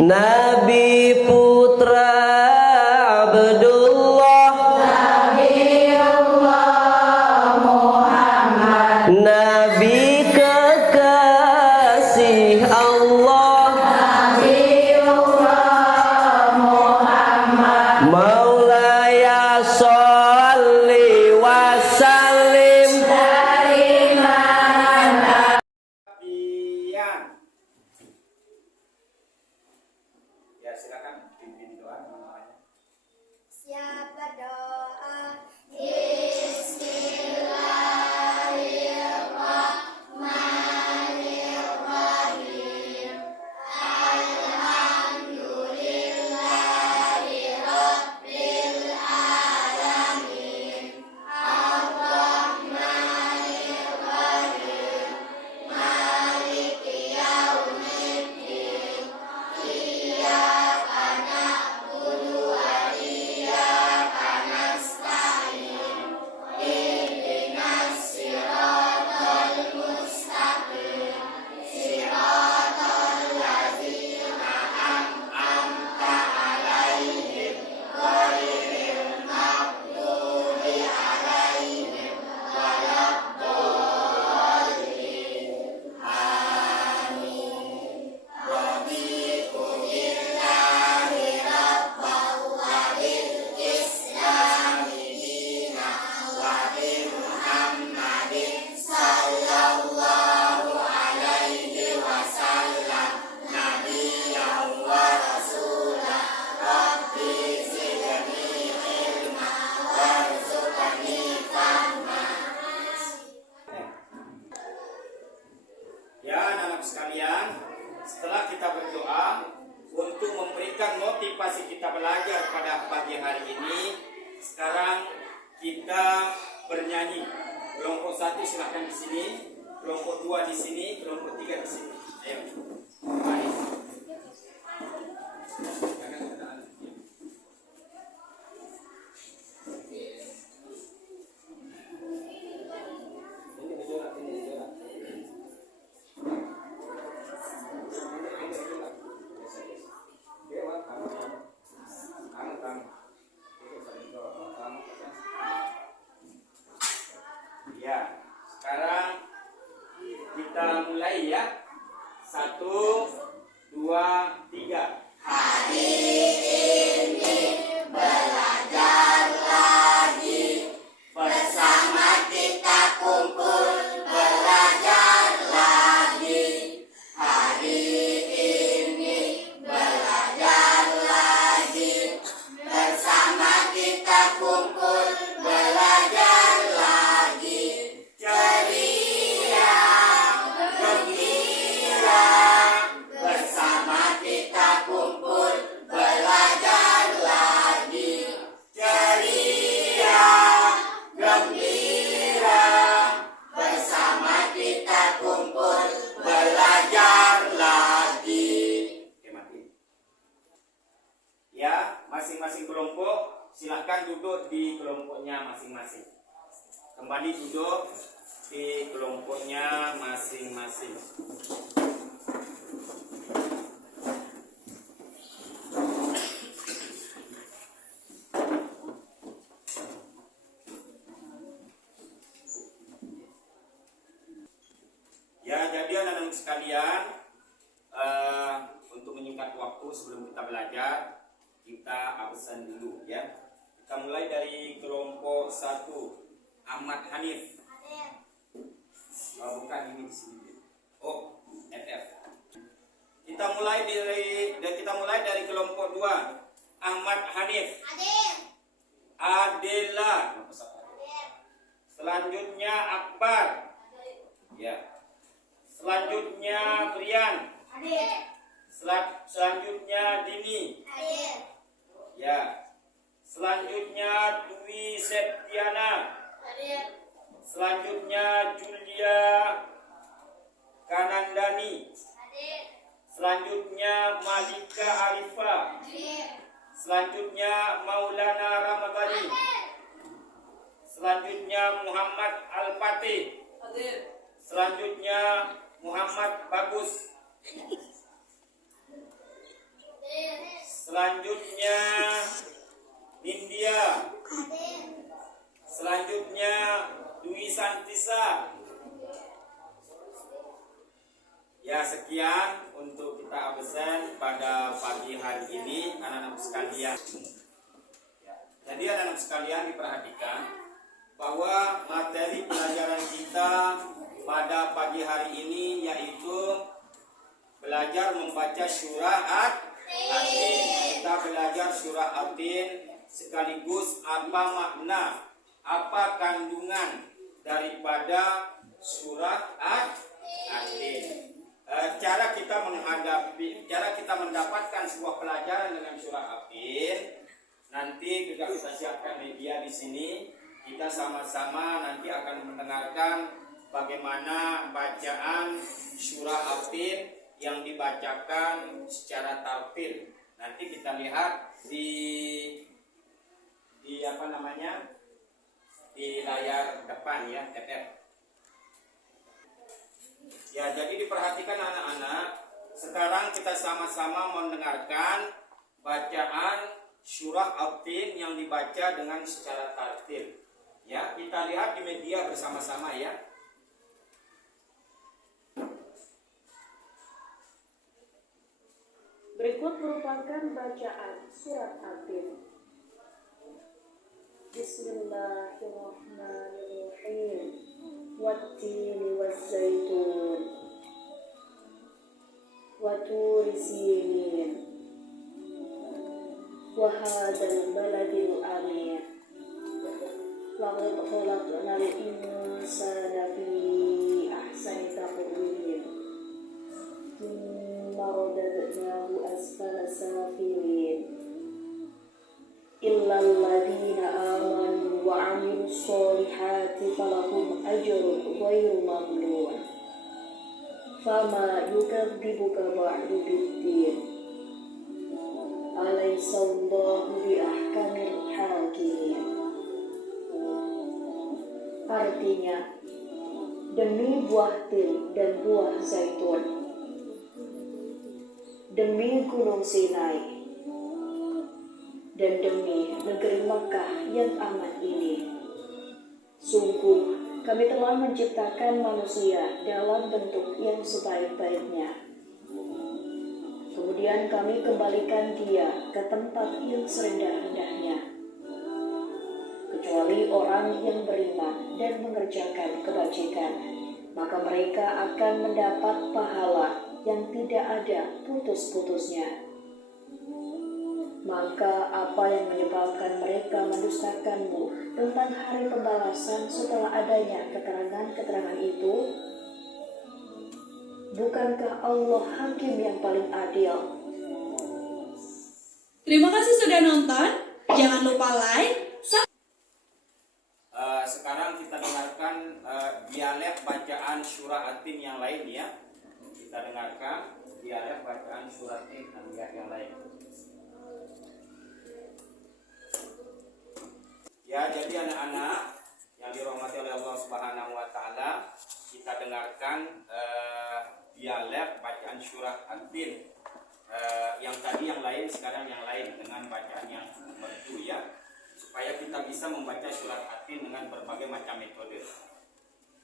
Nabi putra Abdullah, Nabiullah Muhammad, Nabi kekasih Allah, Nabiullah Muhammad, Maulaya sholli wa sallim daiman. Ya, silakan pimpin doa namanya. Siapa doa? Bismillahirrahmanirrahim. Alhamdulillahirabbil alamin. Arrahmanirrahim. Maliki yaumiddin. Iyyaka na'budu wa iyyaka nasta'in. Ihdinas siratal mustaqim. Siratal ladzina an'amta 'alaihim ghairil maghdubi 'alaihim waladdallin. Amin. Raditu billahi rabban wa bil islami dinan wa bi Muhammadin sallallahu alaihi wasallam nabiyyan wa rasulan. Rabbi zidni ilma warzuqni fahma. Ya, anak-anak sekalian, setelah kita berdoa untuk memberikan motivasi kita belajar pada pagi hari ini, sekarang kita bernyanyi. Kelompok 1 silahkan di sini, kelompok 2 di sini, kelompok 3 di sini. Ayo. Mari. Ya, sekarang kita mulai ya. 1, 2, 3. Hari ini belajar lagi, bersama kita kumpul belajar lagi. Hari ini belajar lagi, bersama kita kumpul belajar lagi. Ceria, gembira, bersama kita kumpul belajar lagi. Ceria, gembira, bersama kita kumpul belajar lagi. Oke, mati. Ya, masing-masing kelompok silakan duduk di kelompoknya masing-masing. Kembali duduk di kelompoknya masing-masing. Ya, jadi anak-anak sekalian, untuk menyingkat waktu sebelum kita belajar, kita absen dulu ya. Kita mulai dari kelompok 1, Ahmad Hanif. Oh, bukan ini di sini. Oh, FF. Kita mulai dari kelompok 2, Ahmad Hanif. Adela. Selanjutnya Akbar. Ya. Selanjutnya Brian. Selanjutnya Dini. Ya. Selanjutnya Dwi Septiana. Selanjutnya Julia Kanandani. Selanjutnya Malika Arifah. Selanjutnya Maulana Ramadhani. Selanjutnya Muhammad Al-Fatih. Selanjutnya Muhammad Bagus. Selanjutnya Nindya. Selanjutnya Dwi Santisa. Ya, sekian untuk kita absen pada pagi hari ini anak-anak sekalian. Ya, jadi anak-anak sekalian diperhatikan bahwa materi pelajaran kita pada pagi hari ini yaitu belajar membaca surah At-Tin. Kita belajar surah At-Tin sekaligus apa makna, apa kandungan daripada surah At-Tin. Cara kita mendapatkan sebuah pelajaran dengan surah At-Tin. Nanti juga kita siapkan media di sini. Kita sama-sama nanti akan mendengarkan bagaimana bacaan surah At-Tin yang dibacakan secara tartil. Nanti kita lihat di apa namanya, di layar depan ya, Ya, jadi diperhatikan anak-anak. Sekarang kita sama-sama mendengarkan bacaan surah At-Tin yang dibaca dengan secara tartil. Ya, kita lihat di media bersama-sama ya. Berikut merupakan bacaan surat At-Tin. Bismillahirrahmanirrahim. Wat-tini waz-zaitun wa turi sinin wa hadzal baladil amin. Laqad khalaqnal insana fi ahsani taqwim. رددناه أسفل سافلين إلا الذين آمنوا وعملوا الصالحات فلهم أجر غير ممنون فما يكذبك بعد بالدين أليس الله بأحكم الحاكمين. Artinya, demi buah tin dan buah zaitun, demi gunung Sinai, dan demi negeri Makkah yang aman ini, sungguh kami telah menciptakan manusia dalam bentuk yang sebaik-baiknya. Kemudian kami kembalikan dia ke tempat yang serendah-rendahnya, kecuali orang yang beriman dan mengerjakan kebajikan, maka mereka akan mendapat pahala yang tidak ada putus-putusnya. Maka apa yang menyebabkan mereka mendustakanmu tentang hari pembalasan setelah adanya keterangan-keterangan itu? Bukankah Allah hakim yang paling adil? Terima kasih sudah nonton. Jangan lupa like. Sekarang kita dengarkan dialek bacaan surah At-Tin yang lain ya. Kita dengarkan dialek bacaan surah At-Tin yang lain. Ya, jadi anak-anak yang dirahmati oleh Allah Subhanahu wa taala, kita dengarkan dialek bacaan surah At-Tin. Yang tadi yang lain, sekarang yang lain dengan bacaan yang merdu ya, supaya kita bisa membaca surah At-Tin dengan berbagai macam metode.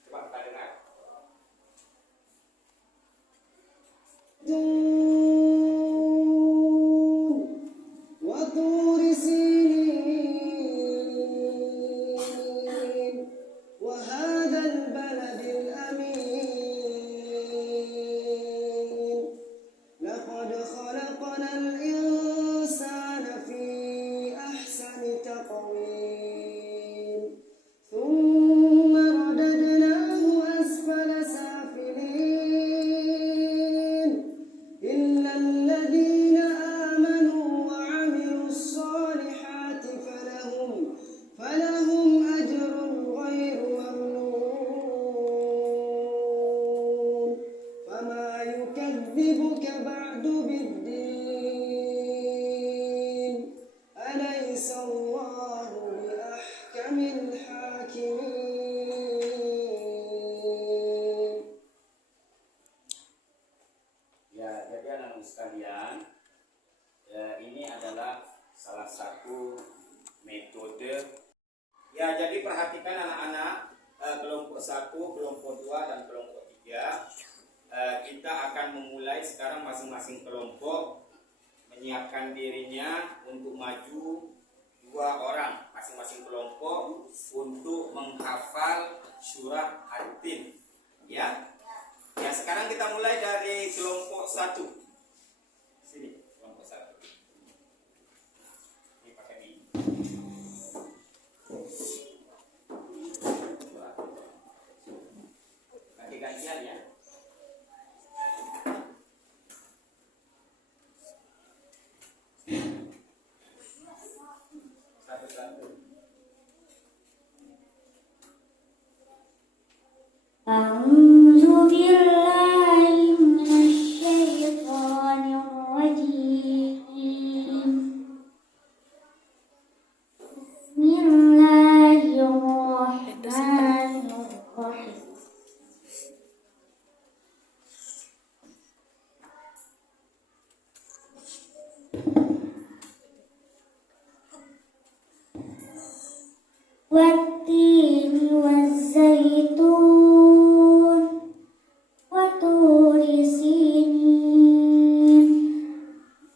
Coba kita dengar. وطور سينين وهذا البلد الأمين لقد خلقنا الإنسان في أحسن تقويم ثم رددناه أسفل سافلين إلا الذين آمنوا وعملوا الصالحات فلهم أجر غير ممنون فما يكذبك بعد بالدين أليس الله بأحكم الحاكمين. Ya, jadi anak-anak sekalian, Ini adalah salah satu metode. Ya, jadi perhatikan anak-anak, kelompok 1, kelompok 2, dan kelompok 3. Kita akan memulai sekarang masing-masing kelompok menyiapkan dirinya untuk maju 2 orang masing-masing kelompok untuk menghafal surah At-Tin. Ya. Ya, sekarang kita mulai dari kelompok 1. Sini, kelompok 1. Ini pakai ini. Ganti-gantian ya. Satu-satu. أعوذ بالله من الشيطان الرجيم بسم الله الرحمن الرحيم والتين والزيتون وطور سينين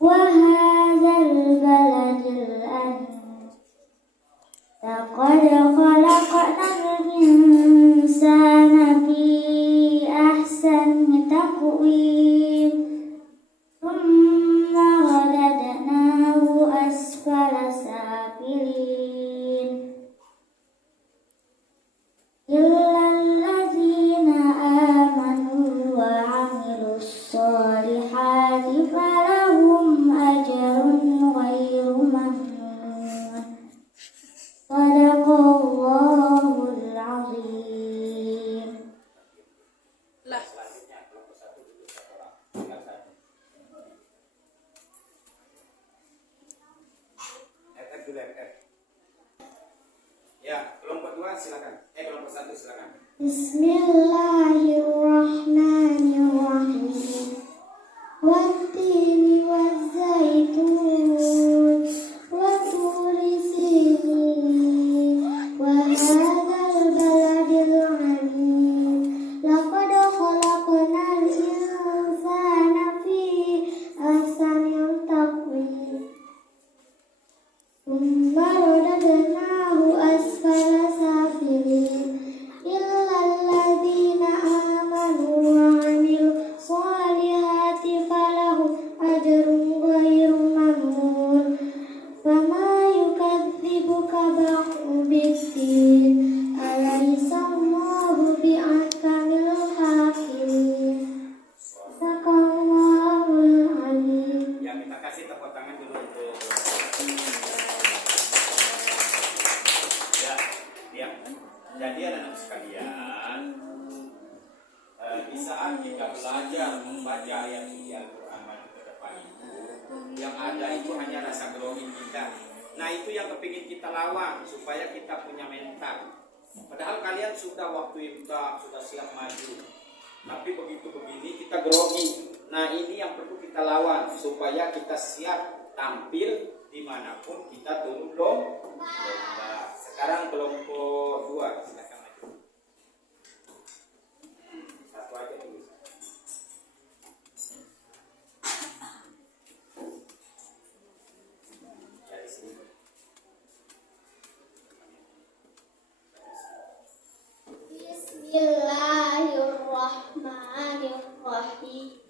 وهذا البلد الأمين لقد خلقنا الإنسان في أحسن تقويم ثم رددناه أسفل سافلين إلا الذين آمنوا وعملوا الصالحات فلهم أجر غير ممنون صدق الله العظيم. Selanjutnya kelompok 1 dulu 1 orang. Tinggal 1. FF dulu FF. Ya, kelompok 2 silakan. Kelompok 1 silakan. Bismillahirrahmanirrahim. Wattini wazzaitun wa turi sinin wa hadzal baladil amin laqad khalaqnal insana fi ahsani taqwim thumma radadnahu asfala safilin إلا الذين آمنوا وعملوا الصالحات فلهم أجر غير ممنون فما يكذبك بعد بالدين أليس الله بأحكم الحاكمين صدق الله العظيم. Ya, kita kasih tepuk tangan dulu untuk ya. Jadi anak-anak sekalian, di saat kita belajar membaca ayat suci Al-Quran ke depan itu, yang ada itu hanya rasa grogi kita. Nah, itu yang kepingin kita lawan supaya kita punya mental. Padahal kalian sudah waktu imta, sudah siap maju. Tapi begitu begini kita grogi. Nah, ini yang perlu kita lawan supaya kita siap tampil dimanapun kita turun lomba. Sekarang kelompok 2 silakan maju. Satu aja dulu. Dari sini. Bismillahirrahmanirrahim.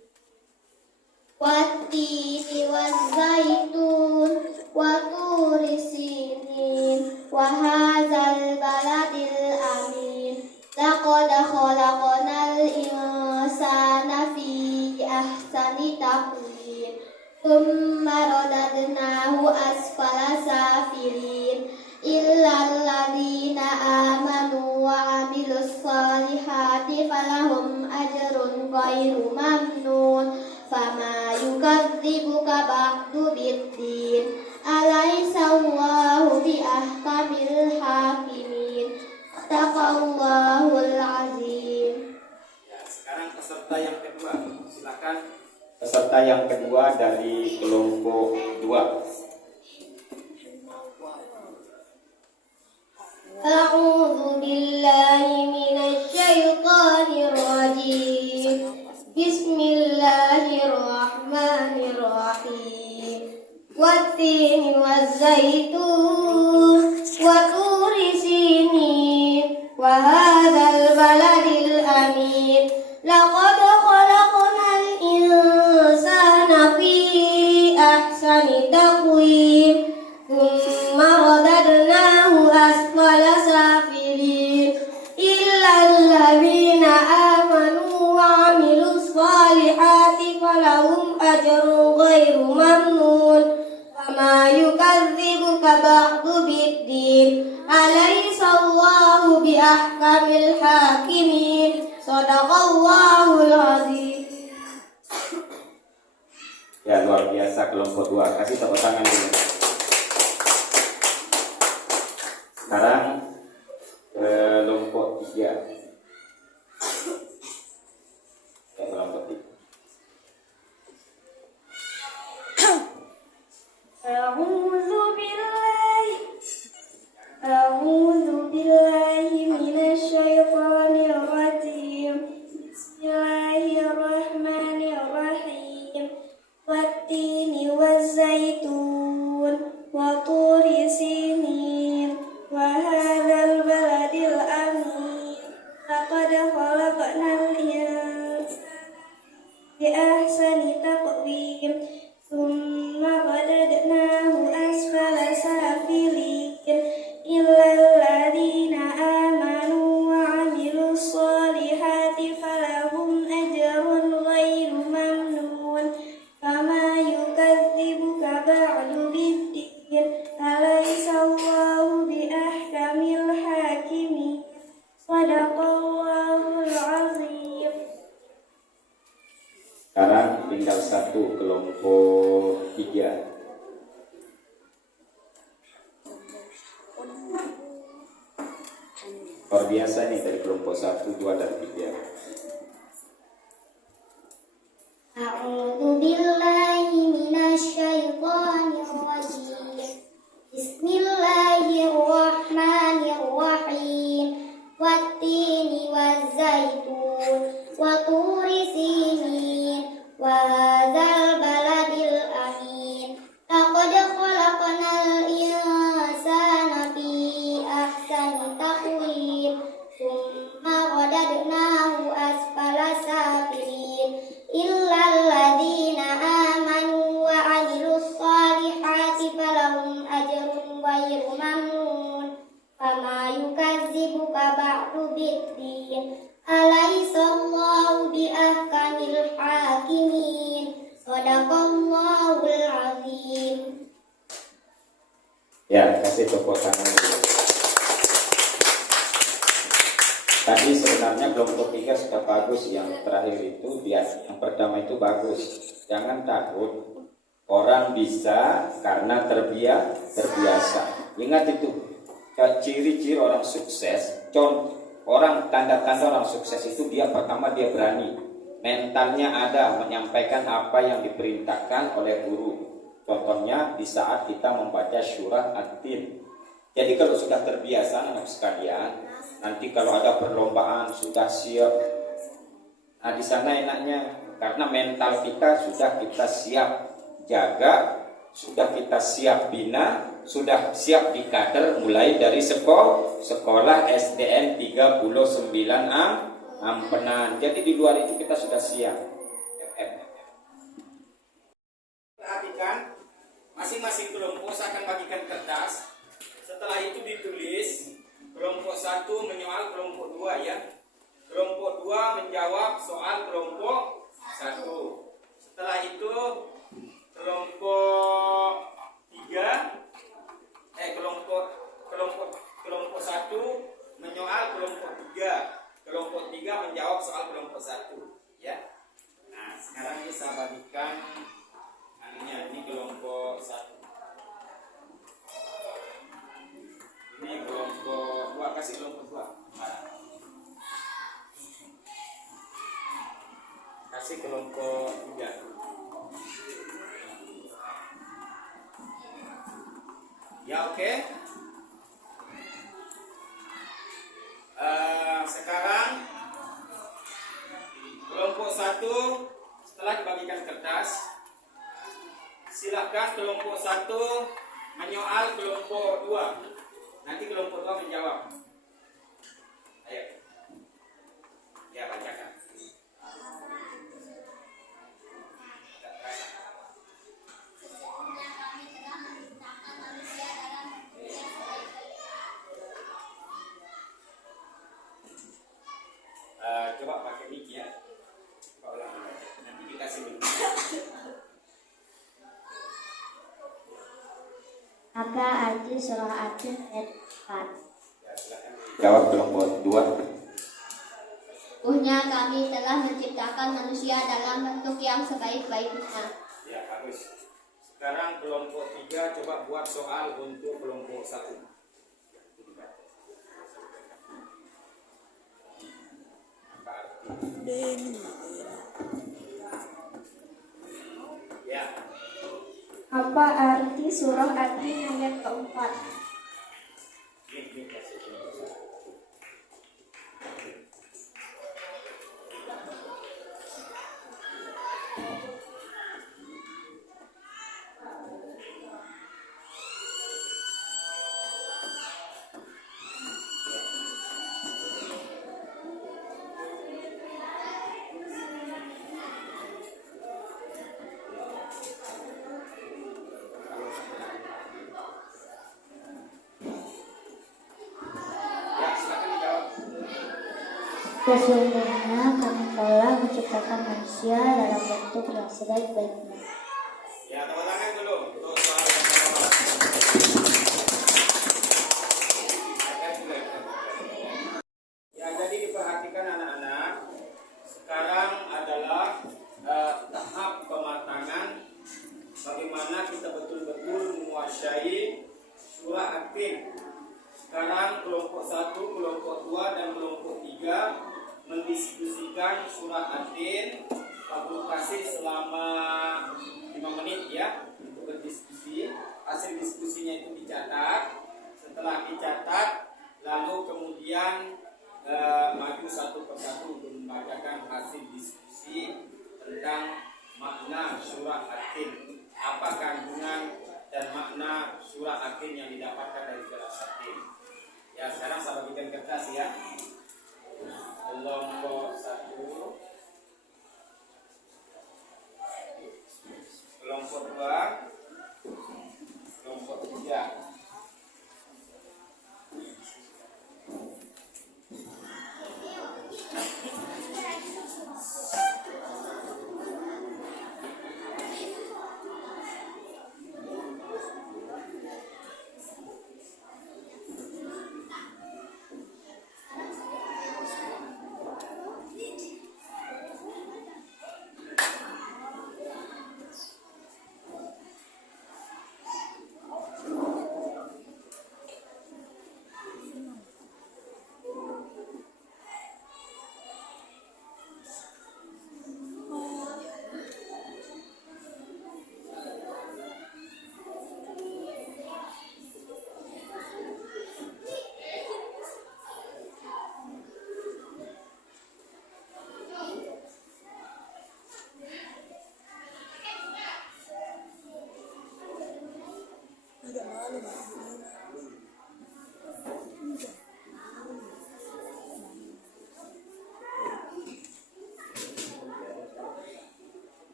Wattini wazzaitun wa turi sinin wa hadzal baladil amin laqad khalaqnal insana fi ahsani taqwim thumma radadnahu asfala safilin illal ladzina amanu wa amilus solihati falahum ajrun ghairu mamnun fama yukadzibuka ba'du biddin alaysa Allahu bi ahkamil hakimin sadaqallahul azim. Ya, sekarang peserta yang kedua silakan Peserta yang kedua dari kelompok 2. A'udzu billahi minasy syaithanir rajim. Bismillahirrahmanirrahim. Wat-tini waz-zaitun wa turi sinin wa hadzal baladil amin. Laqad khalaqnal insana fi ahsani taqwim. Thumma radadnahu asfala safilin illa alladhina amanu wa amilus salihati falahum ajrun ghairu mamnun. Fama yukadzibuka ba'du biddin. Alaysa Allahu bi ahkamil hakimin. Shadaqallahul azim. Ya, luar biasa kelompok 2. Kasih tepuk tangan dulu. Sekarang kelompok 3. Ya, kelompok 3. A'udzu billahi minasy syaithanir rajim. Bismillahirrahmanirrahim. Wat-tini waz-zaitun wa turi sinin wa hadzal baladil amin. Laqad khalaqnal insana fi ahsani taqwim. Thumma radadnahu asfala safilin illa alladhina amanu wa amilus solihati falahum ajrun ghairu mamnun. Fama yukadzibuka ba'du biddin. Alaysa Allahu bi ahkamil hakimin. Shadaqallahul azim. Sekarang tinggal satu kelompok 3. Luar biasa nih dari kelompok 1, 2, dan 3. A'udzu billahi minasy syaithanir rajim. Bismillahirrahmanirrahim. Wat-tini waz-zaitun wa turi sinin wa hadzal baladil amin. Laqad khalaqnal insana fi ahsani taqwim. Thumma radadnahu asfala safilin illa alladhina amanu wa amilus solihati falahum ajrun ghairu mamnun. Fama yukadzibuka ba'du biddin. Alaysa Allahu bi ahkamil hakimin. Shadaqallahul azim. Ya, kasih tepuk tangan dulu. Tadi sebenarnya kelompok 3 sudah bagus. Yang terakhir itu yang pertama itu bagus. Jangan takut. Orang bisa karena terbiasa. Ingat itu. Ciri-ciri orang sukses, orang tanda-tanda orang sukses itu dia pertama dia berani, mentalnya ada menyampaikan apa yang diperintahkan oleh guru. Contohnya di saat kita membaca surah At-Tin. Jadi kalau sudah terbiasa anak sekalian, nanti kalau ada perlombaan sudah siap. Nah di sana enaknya karena mental kita sudah kita siap jaga, sudah kita siap bina, sudah siap di kader mulai dari sekolah SDN 39 Ampenan. Jadi di luar itu kita sudah siap. Perhatikan, masing-masing kelompok saya akan bagikan kertas. Setelah itu ditulis kelompok 1 menyoal kelompok 2 ya. Kelompok 2 menjawab soal kelompok 1. Setelah itu kelompok 1 menyoal kelompok 3. Kelompok 3 menjawab soal kelompok 1 ya. Nah, sekarang ini saya bagikan ini kelompok 1. Ini kelompok 2, kasih kelompok 2. Kasih kelompok 3. Ya, oke. Sekarang kelompok 1 setelah dibagikan kertas, silakan kelompok 1 menyoal kelompok 2. Nanti kelompok 2 menjawab. Ayo. Ya, bacakan. Coba pakai mic ya. Coba ulang. Nanti dikasih mic. Apa arti surah At-Tin ayat 4? Ya, silakan. Jawab kelompok 2. Sesungguhnya kami telah menciptakan manusia dalam bentuk yang sebaik-baiknya. Ya, bagus. Sekarang kelompok 3 coba buat soal untuk kelompok 1. Ya, Apa arti surah At-Tin ayat keempat? ini kasih kelompok 1. Ya, silakan dijawab. Sesungguhnya kami telah menciptakan manusia dalam bentuk yang sebaik-baiknya. Ya, tepuk tangan dulu untuk soal yang pertama. Ya, jadi diperhatikan anak-anak. Sekarang adalah tahap pematangan bagaimana kita betul-betul menguasai surah At-Tin. Sekarang kelompok 1, kelompok 2, dan kelompok 3 mendiskusikan surah At-Tin. Pak Guru kasih selama 5 menit ya untuk berdiskusi. Hasil diskusinya itu dicatat. Setelah dicatat, lalu kemudian maju satu persatu untuk membacakan hasil diskusi tentang makna surah At-Tin. Apa kandungan dan makna surah At-Tin yang didapatkan dari surah At-Tin. Ya, sekarang saya bagikan kertas ya. Kelompok 1, kelompok 2, kelompok 3.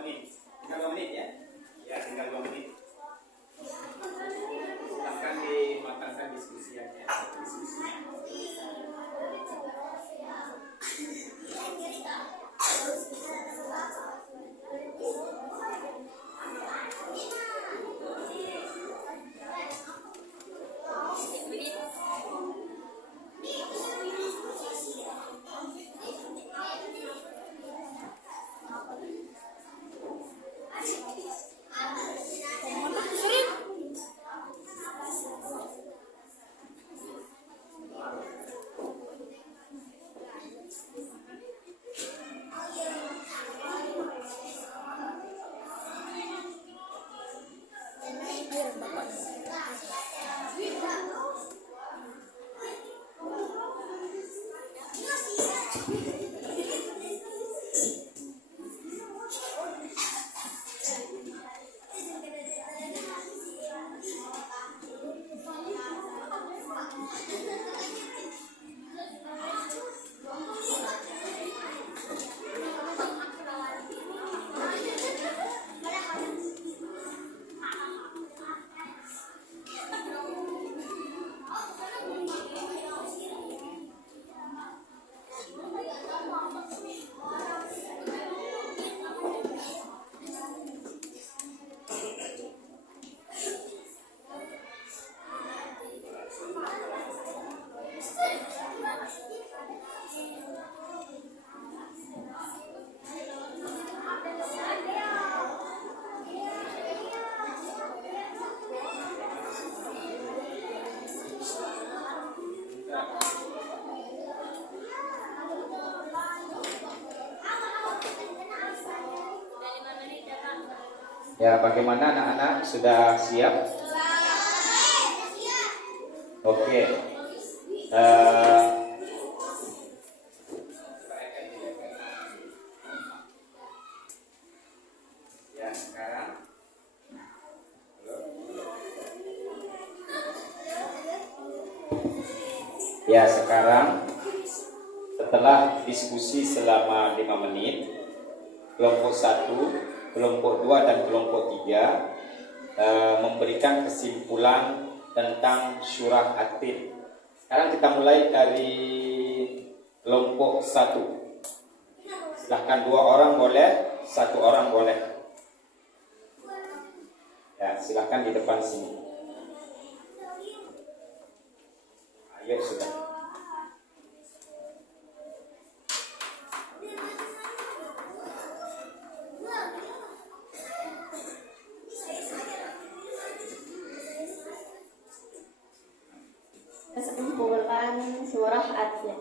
menit. Tinggal 2 menit ya. Ya, tinggal 2 menit. Silahkan dimatangkan diskusinya. Ya, bagaimana anak-anak, sudah siap? Oke. Ya, sekarang. Ya, sekarang setelah diskusi selama 5 menit, kelompok 1, kelompok 2 dan kelompok 3 memberikan kesimpulan tentang surah At-Tin. Sekarang kita mulai dari kelompok 1. Silahkan 2 orang boleh, 1 orang boleh. Ya, silahkan di depan sini. Ayo sudah. Kesimpulan surah At-Tin.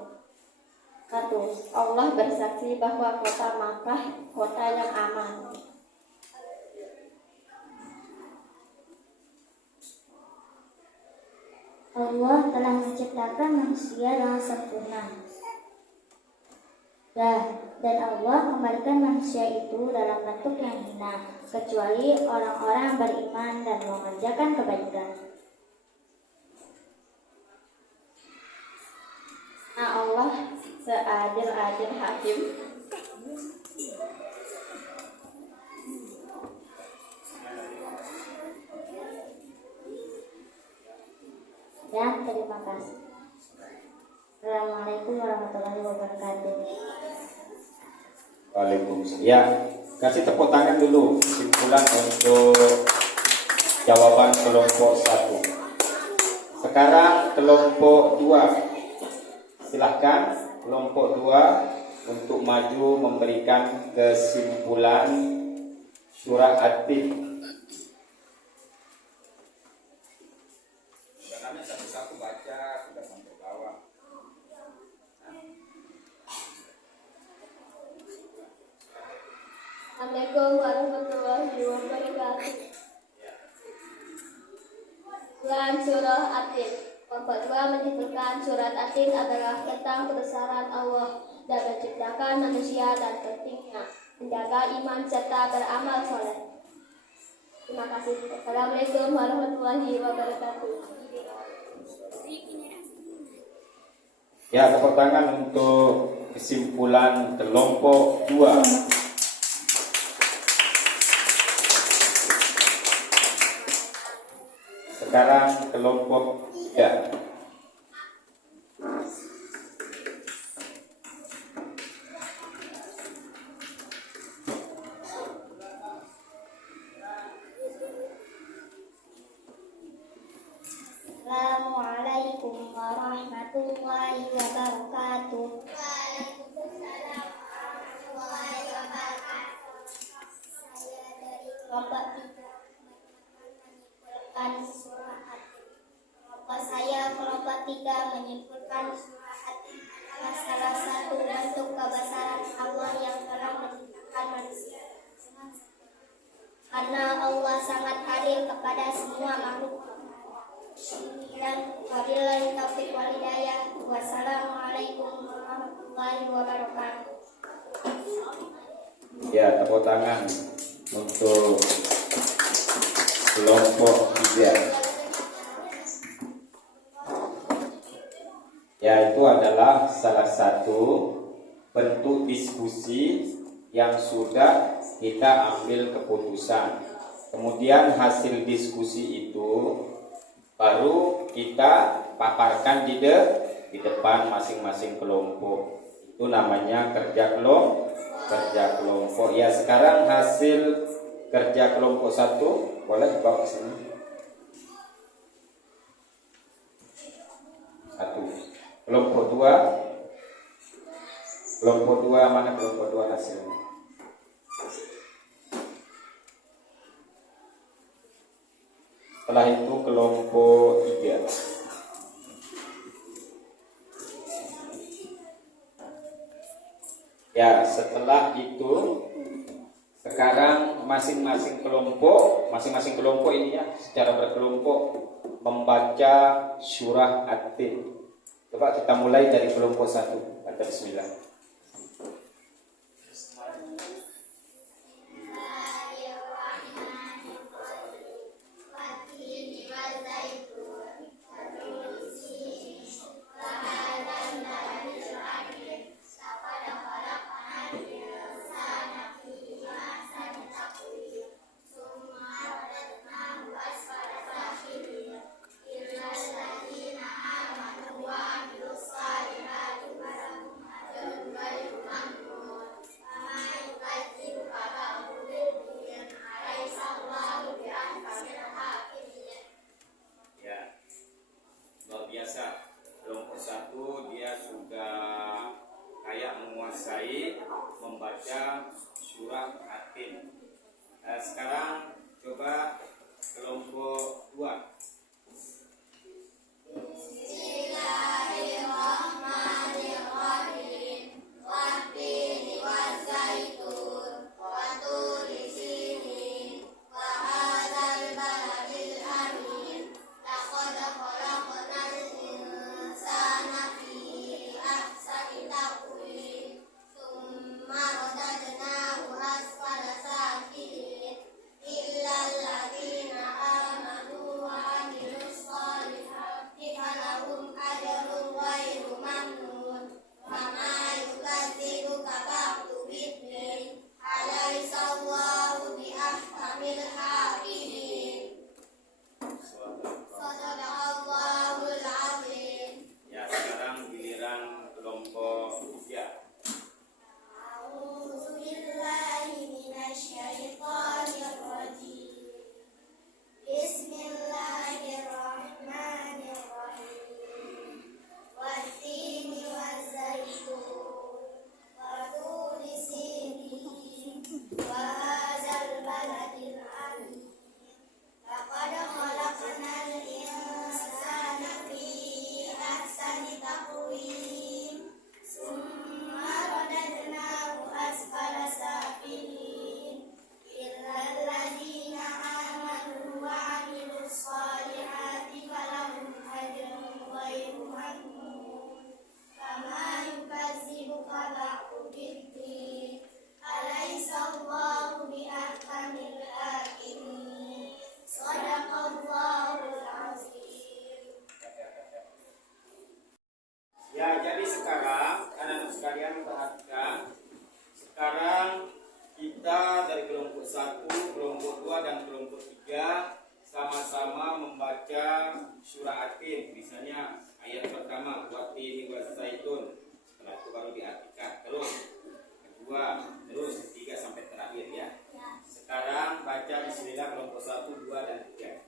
1. Allah bersaksi bahwa kota Makkah kota yang aman. Allah telah menciptakan manusia dengan sempurna. Dan Allah kembalikan manusia itu dalam bentuk yang hina, kecuali orang-orang beriman dan mengerjakan kebaikan. Allah seadil-adil hakim. Ya, terima kasih. Assalamualaikum warahmatullahi wabarakatuh. Waalaikumsalam. Ya, kasih tepuk tangan dulu kesimpulan untuk jawaban kelompok 1. Sekarang kelompok 2. Silahkan kelompok 2 untuk maju memberikan kesimpulan surah At-Tin. Karena satu-satu baca sudah sampai bawah. Assalamualaikum warahmatullahi wabarakatuh. Kesimpulan surah At-Tin. Kelompok 2 menyebutkan surat At-Tin adalah tentang kebesaran Allah dan menciptakan manusia dan pentingnya menjaga iman serta beramal soleh. Terima kasih. Assalamualaikum warahmatullahi wabarakatuh. Ya, tepuk tangan untuk kesimpulan kelompok 2. sekarang kelompok 3. Assalamualaikum warahmatullahi wabarakatuh. Waalaikumsalam warahmatullahi wabarakatuh. Saya dari kelompok 3 menyimpulkan surah At-Tin. Kelompok saya kelompok 3 menyimpulkan surah At-Tin adalah salah satu bentuk kebesaran Allah yang telah menciptakan manusia dengan sempurna. Karena Allah sangat adil kepada semua makhluk. Dan wabillahi taufiq wal hidayah. Wassalamualaikum warahmatullahi wabarakatuh. Ya, tepuk tangan untuk kelompok 3. Ya, itu adalah salah satu bentuk diskusi yang sudah kita ambil keputusan. Kemudian hasil diskusi itu baru kita paparkan di depan masing-masing kelompok. Itu namanya kerja kelompok. Ya, sekarang hasil kerja kelompok 1 boleh dibawa ke sini. 1. Kelompok 2 mana kelompok 2 hasilnya? Setelah itu kelompok 3. Ya, setelah itu sekarang masing-masing kelompok ini ya secara berkelompok membaca surah At-Tin. Coba kita mulai dari kelompok 1. Baca bismillah. Membaca surah At-Tin. Sekarang coba kelompok 2. Bismillahirrahmanirrahim. Wattini wazzaitun wa turi sinin wa hadzal baladil amin. Laqad khalaqnal insana fi ahsani taqwim. Maradadnahu asfala safilin illal ladzina amanu wa amilus solihati falahum ajrun ghairu mamnun wa ma yukadzibuka ba'du biddin alaysa Allahu bi ahkamil hakimin. Sadaqallahul azim. Ya, sekarang giliran kelompok 3. أعوذ بالله من الشيطان الرجيم. بسم الله الرحمن الرحيم. والتين والزيتون وطور سينين وهذا البلد الأمين. لقد خلقنا الإنسان في أحسن تقويم. ثم رددناه أسفل سافلين إلا الذين آمنوا وعملوا الصالحات فلهم أجر غير ممنون فما يكذبك بعد بالدين أليس الله بأحكم الحاكمين. صدق الله العظيم. Ya, jadi sekarang anak-anak sekalian perhatikan. Sekarang kita dari kelompok 1, kelompok 2 dan kelompok 3 sama-sama membaca surah Atin. Misalnya ayat pertama watini wasaitun, setelah itu baru diartikan terus kedua, terus ketiga sampai terakhir ya. Sekarang baca bismillah kelompok 1, 2 dan 3.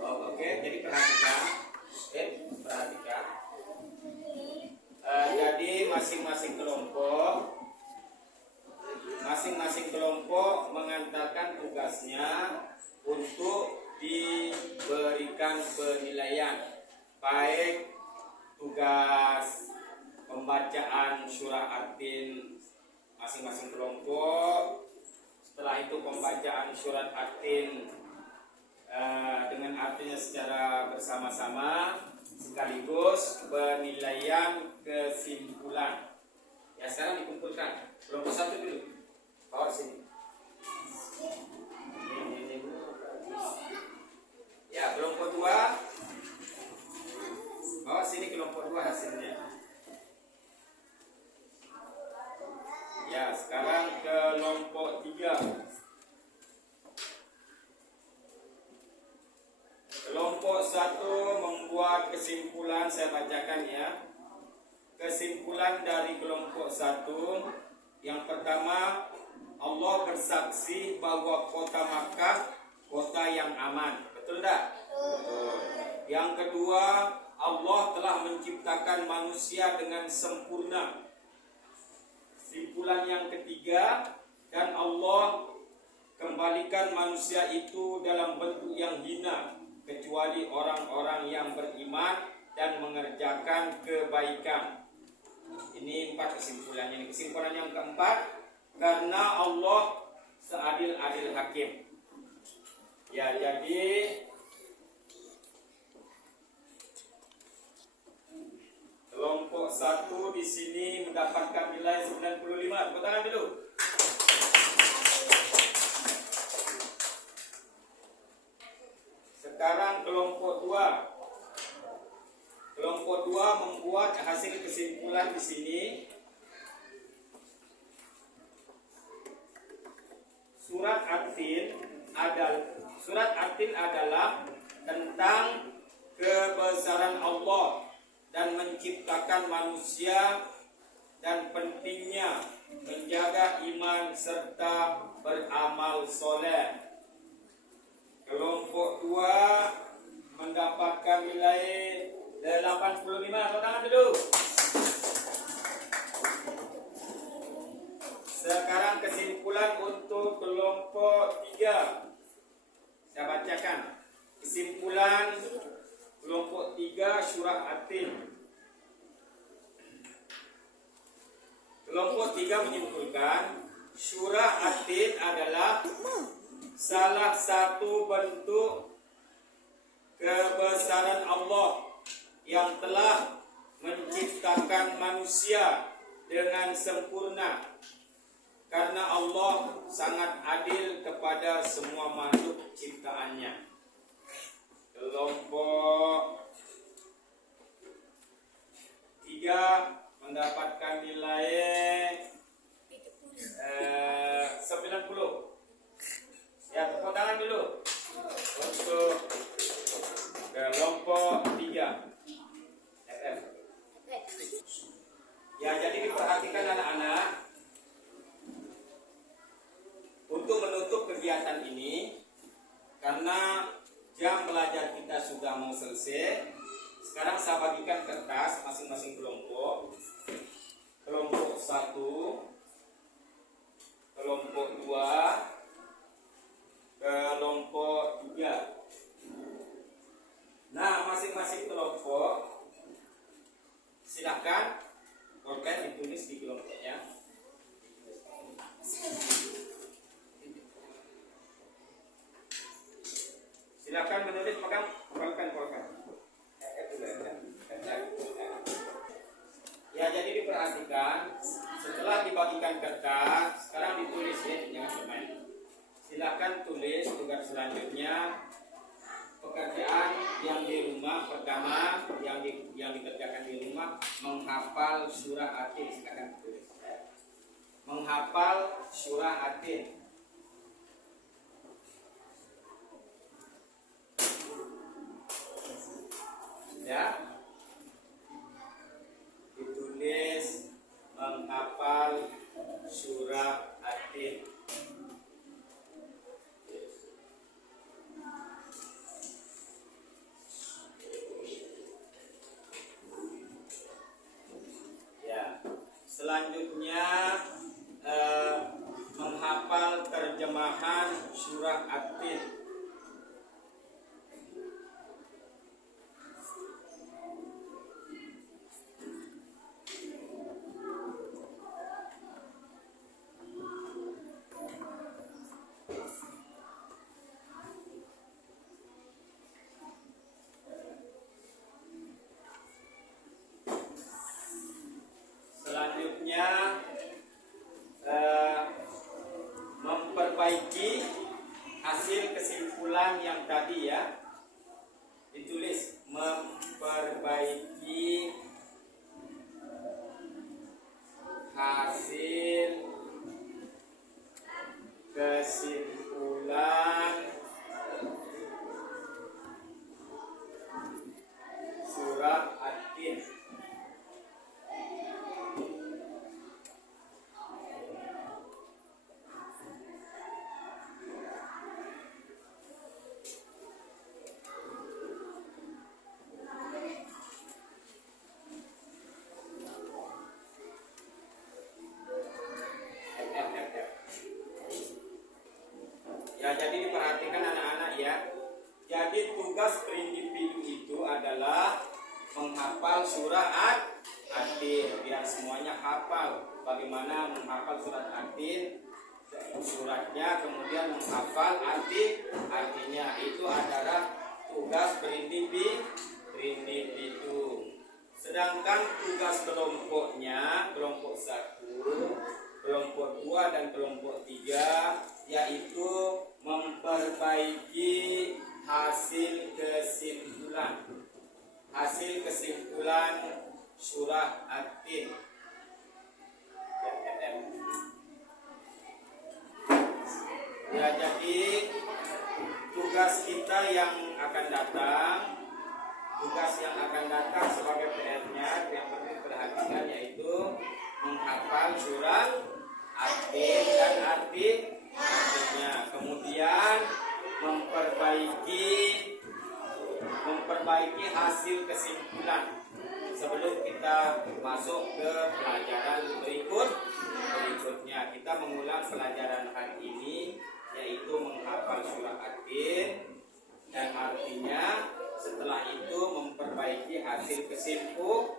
Oke, jadi perhatikan. Jadi masing-masing kelompok mengantarkan tugasnya untuk diberikan penilaian, baik tugas pembacaan surah Atin masing-masing kelompok, setelah itu pembacaan surat Atin dengan artinya secara bersama-sama, sekaligus penilaian kesimpulan. Ya, sekarang dikumpulkan. Kelompok 1 dulu. Bawa sini. Ya, kelompok 2. Bawa sini kelompok 2 hasilnya. Ya, sekarang kelompok 3. Kelompok 1 membuat kesimpulan, saya bacakan ya. Kesimpulan dari kelompok 1, yang pertama, Allah bersaksi bahwa kota Makkah kota yang aman. Betul tak? Betul. Yang kedua, Allah telah menciptakan manusia dengan sempurna. Kesimpulan yang ketiga, dan Allah kembalikan manusia itu dalam bentuk yang hina, kecuali orang-orang yang beriman dan mengerjakan kebaikan. Ini 4 kesimpulannya. Kesimpulan yang keempat, karena Allah seadil-adil hakim. Ya, jadi kelompok 1 di sini mendapatkan nilai 95. Tepuk tangan dulu. Sekarang kelompok 2. Kelompok 2 membuat hasil kesimpulan di sini. Surat Atin adalah tentang kebesaran Allah dan menciptakan manusia dan pentingnya menjaga iman serta beramal soleh. Kelompok 2 mendapatkan nilai 85. Tepuk tangan dulu. Sekarang kesimpulan untuk kelompok 3. Saya bacakan. Kesimpulan kelompok 3 surah Atin. Kelompok 3 menyimpulkan surah Atin adalah salah satu bentuk kebesaran Allah yang telah menciptakan manusia dengan sempurna, karena Allah sangat adil kepada semua makhluk ciptaannya. Kelompok 3 mendapatkan nilai 90. Ya, tepuk tangan dulu untuk kelompok 3. Ya, jadi diperhatikan anak-anak, untuk menutup kegiatan ini, karena jam belajar kita sudah mau selesai. Sekarang saya bagikan kertas masing-masing kelompok. Kelompok 1, kelompok 2, kelompok 3. Nah, masing-masing kelompok silakan boleh ditulis di kelompoknya. Silakan menulis, pegang polkan. Ya, jadi diperhatikan, setelah dibagikan kertas, sekarang ditulis ya, jangan bermain. Silakan tulis tugas selanjutnya. Pekerjaan yang di rumah pertama yang dikerjakan di rumah, menghafal surah Atin. Silakan tulis. Menghafal surah Atin. Ya, ditulis menghafal surah Atin. Ya, selanjutnya menghafal terjemahan surah Atin. Selanjutnya memperbaiki hasil kesimpulan yang tadi ya. Ditulis memperbaiki hasil kesimpulan surah At-Tin. Ya, jadi diperhatikan anak-anak ya. Jadi tugas per individu itu adalah menghafal surah At-Tin. Biar semuanya hafal. Bagaimana menghafal surat At-Tin, suratnya, kemudian menghafal artinya. Itu adalah tugas per individu. Sedangkan tugas kelompoknya, kelompok 1, kelompok 2 dan kelompok 3, yaitu memperbaiki hasil kesimpulan surah At-Tin. Ya, jadi tugas kita yang akan datang sebagai PR-nya yang perlu diperhatikan, yaitu menghafal surah At-Tin dan artinya, kemudian memperbaiki hasil kesimpulan sebelum kita masuk ke pelajaran berikutnya. Kita mengulang pelajaran hari ini, yaitu menghafal surah At-Tin dan artinya. Setelah itu memperbaiki hasil kesimpulan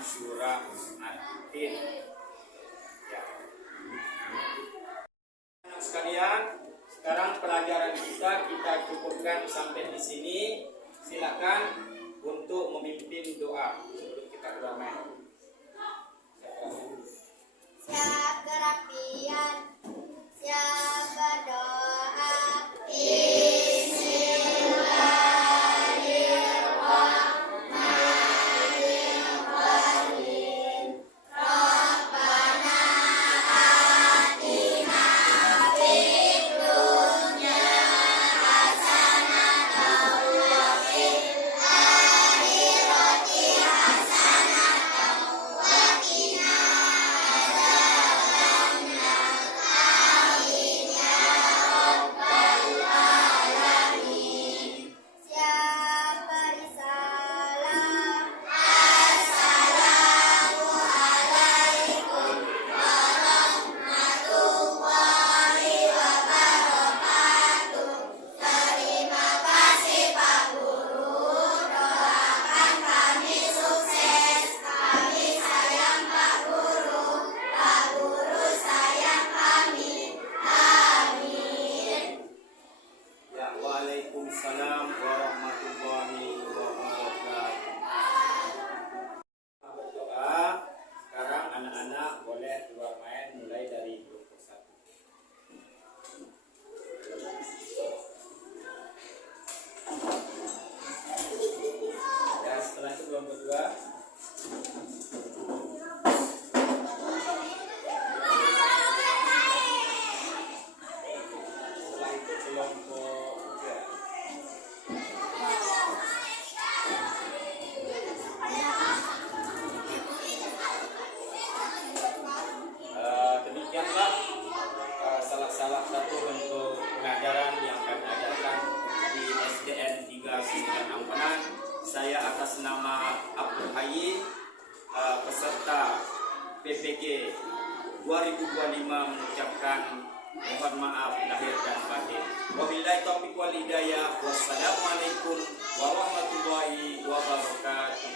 surah At-Tin. Ya. Anak sekalian, sekarang pelajaran kita kita cukupkan sampai di sini. Silakan untuk memimpin doa sebelum kita berdamai. Siap kerapian, siap berdoa. Waalaikumsalam warahmatullahi wabarakatuh. Berdoa. Sekarang anak-anak boleh keluar main mulai dari kelompok 1. Dan setelah itu kelompok 2. Setelah itu kelompok 3. Demikianlah salah satu bentuk pengajaran yang kami ajarkan di SDN 3 Ampenan. Saya atas nama Abdul Hayy, peserta PPG 2025 mengucapkan mohon maaf lahir dan batin. Wabillahi taufiq wal hidayah. Wassalamualaikum warahmatullahi wabarakatuh.